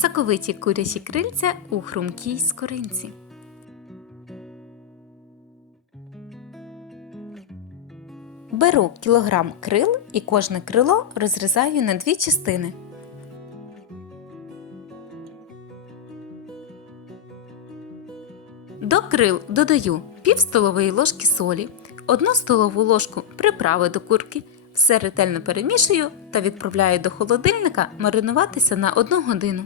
Соковиті курячі крильця у хрумкій скоринці. Беру кілограм крил і кожне крило розрізаю на дві частини. До крил додаю пів столової ложки солі, одну столову ложку приправи до курки, все ретельно перемішую та відправляю до холодильника маринуватися на 1 годину.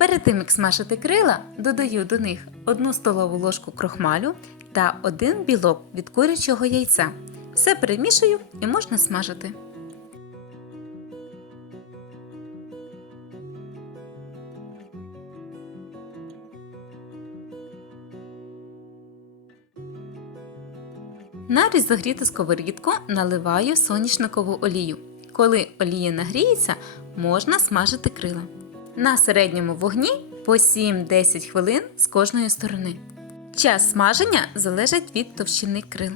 Перед тим як смажити крила, додаю до них 1 столову ложку крохмалю та 1 білок від курячого яйця. Все перемішую і можна смажити. На розігріту сковорідку наливаю соняшникову олію. Коли олія нагріється, можна смажити крила. На середньому вогні по 7-10 хвилин з кожної сторони. Час смаження залежить від товщини крил.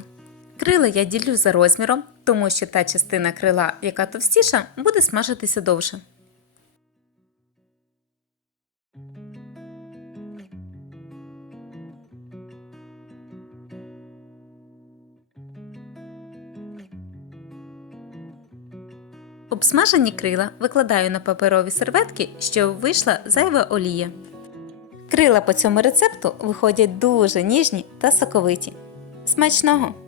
Крила я ділю за розміром, тому що та частина крила, яка товстіша, буде смажитися довше. Обсмажені крила викладаю на паперові серветки, щоб вийшла зайва олія. Крила по цьому рецепту виходять дуже ніжні та соковиті. Смачного!